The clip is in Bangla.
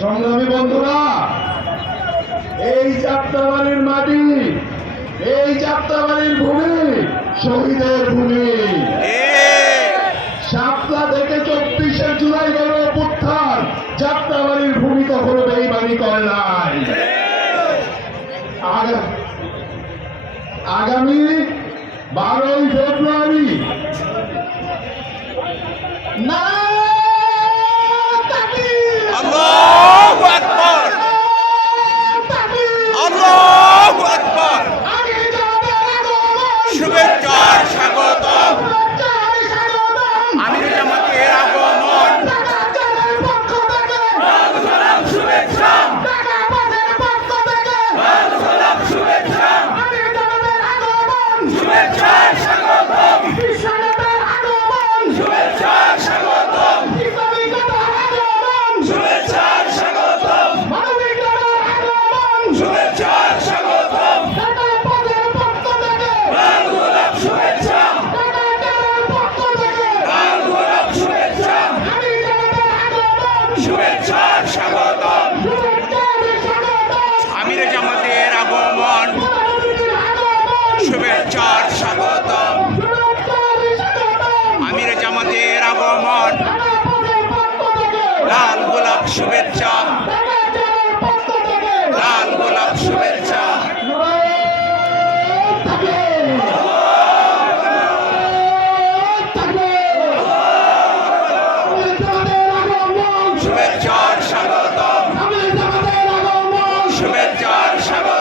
সংগ্রামী বন্ধুরা, এই যাত্রাবাড়ির মাটি, এই যাত্রাবাড়ির ভূমি শহীদের ভূমি। শাপলা থেকে 24শে জুলাই গণ অভ্যুত্থান যাত্রাবাড়ির ভূমি কখনো বেইমানি করে নাই। আগামী 12